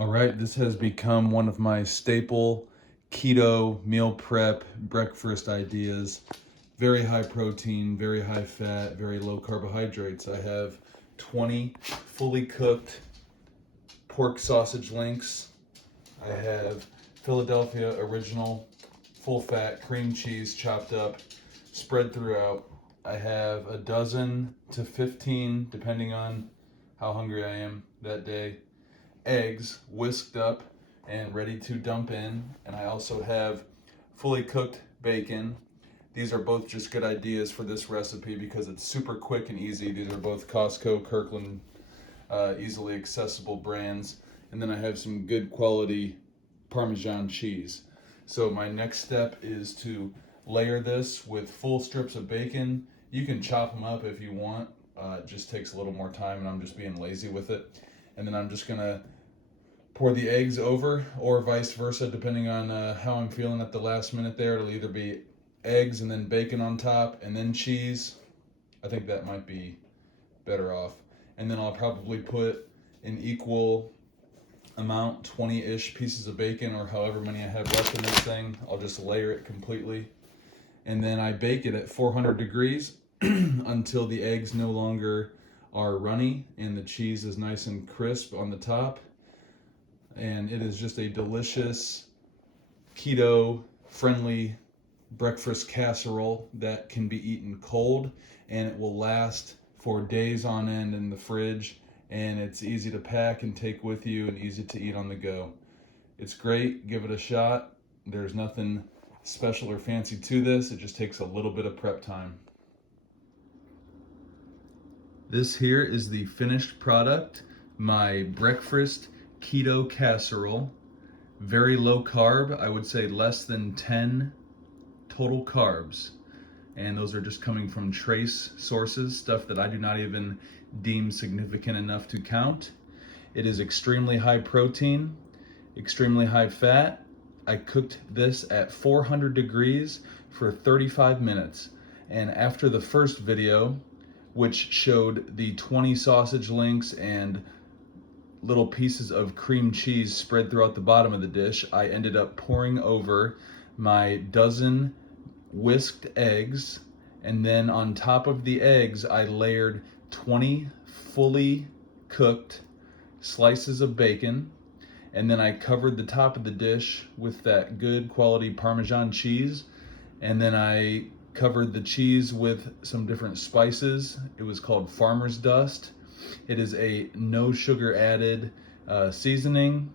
All right, this has become one of my staple keto meal prep breakfast ideas. Very high protein, very high fat, very low carbohydrates. I have 20 fully cooked pork sausage links. I have Philadelphia original full fat cream cheese chopped up, spread throughout. I have a dozen to 15, depending on how hungry I am that day, eggs whisked up and ready to dump in. And I also have fully cooked bacon. These are both just good ideas for this recipe because it's super quick and easy. These are both Costco, Kirkland, easily accessible brands. And then I have some good quality Parmesan cheese. So my next step is to layer this with full strips of bacon. You can chop them up if you want. It just takes a little more time and I'm just being lazy with it. And then I'm just gonna pour the eggs over, or vice versa, depending on how I'm feeling at the last minute there. It'll either be eggs and then bacon on top and then cheese. I think that might be better off. And then I'll probably put an equal amount, 20-ish pieces of bacon or however many I have left in this thing. I'll just layer it completely. And then I bake it at 400 degrees until the eggs no longer are runny and the cheese is nice and crisp on the top. And it is just a delicious keto friendly breakfast casserole that can be eaten cold, and it will last for days on end in the fridge, and it's easy to pack and take with you and easy to eat on the go. It's great. Give it a shot. There's nothing special or fancy to this. It just takes a little bit of prep time. This here is the finished product, my breakfast keto casserole. Very low carb, I would say less than 10 total carbs. And those are just coming from trace sources, stuff that I do not even deem significant enough to count. It is extremely high protein, extremely high fat. I cooked this at 400 degrees for 35 minutes. And after the first video, which showed the 20 sausage links and little pieces of cream cheese spread throughout the bottom of the dish, I ended up pouring over my dozen whisked eggs, and then on top of the eggs I layered 20 fully cooked slices of bacon, and then I covered the top of the dish with that good quality Parmesan cheese, and then I covered the cheese with some different spices. It was called Farmer's Dust. It is a no sugar added seasoning,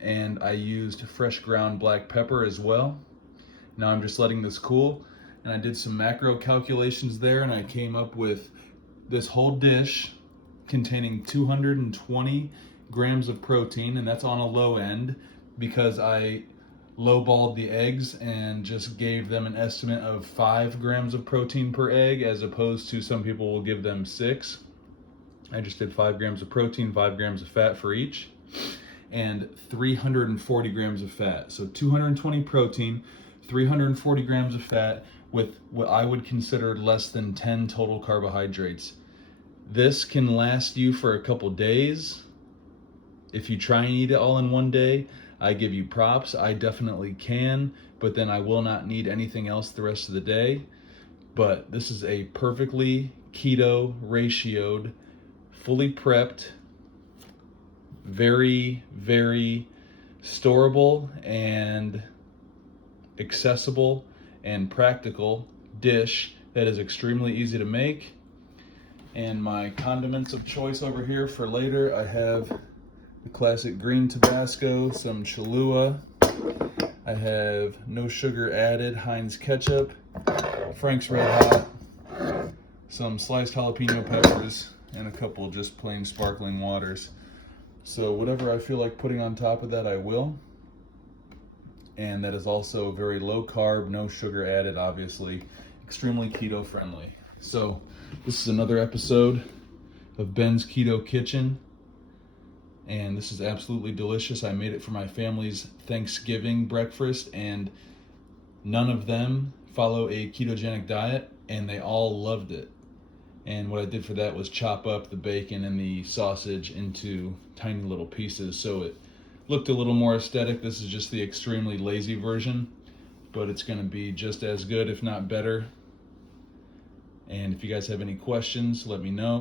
and I used fresh ground black pepper as well. Now I'm just letting this cool, and I did some macro calculations there, and I came up with this whole dish containing 220 grams of protein, and that's on a low end because I lowballed the eggs and just gave them an estimate of 5 grams of protein per egg, as opposed to some people will give them 6. I just did 5 grams of protein, 5 grams of fat for each, and 340 grams of fat. So 220 protein, 340 grams of fat with what I would consider less than 10 total carbohydrates. This can last you for a couple days. If you try and eat it all in one day, I give you props. I definitely can, but then I will not need anything else the rest of the day. But this is a perfectly keto ratioed, fully prepped, very, very storable and accessible and practical dish that is extremely easy to make. And my condiments of choice over here for later, I have the classic green Tabasco, some Cholula. I have no sugar added Heinz ketchup, Frank's Red Hot, some sliced jalapeno peppers, and a couple just plain sparkling waters. So whatever I feel like putting on top of that, I will. And that is also very low carb, no sugar added, obviously, extremely keto friendly. So this is another episode of Ben's Keto Kitchen, and this is absolutely delicious. I made it for my family's Thanksgiving breakfast, and none of them follow a ketogenic diet, and they all loved it. And what I did for that was chop up the bacon and the sausage into tiny little pieces, so it looked a little more aesthetic. This is just the extremely lazy version, but it's going to be just as good, if not better. And if you guys have any questions, let me know.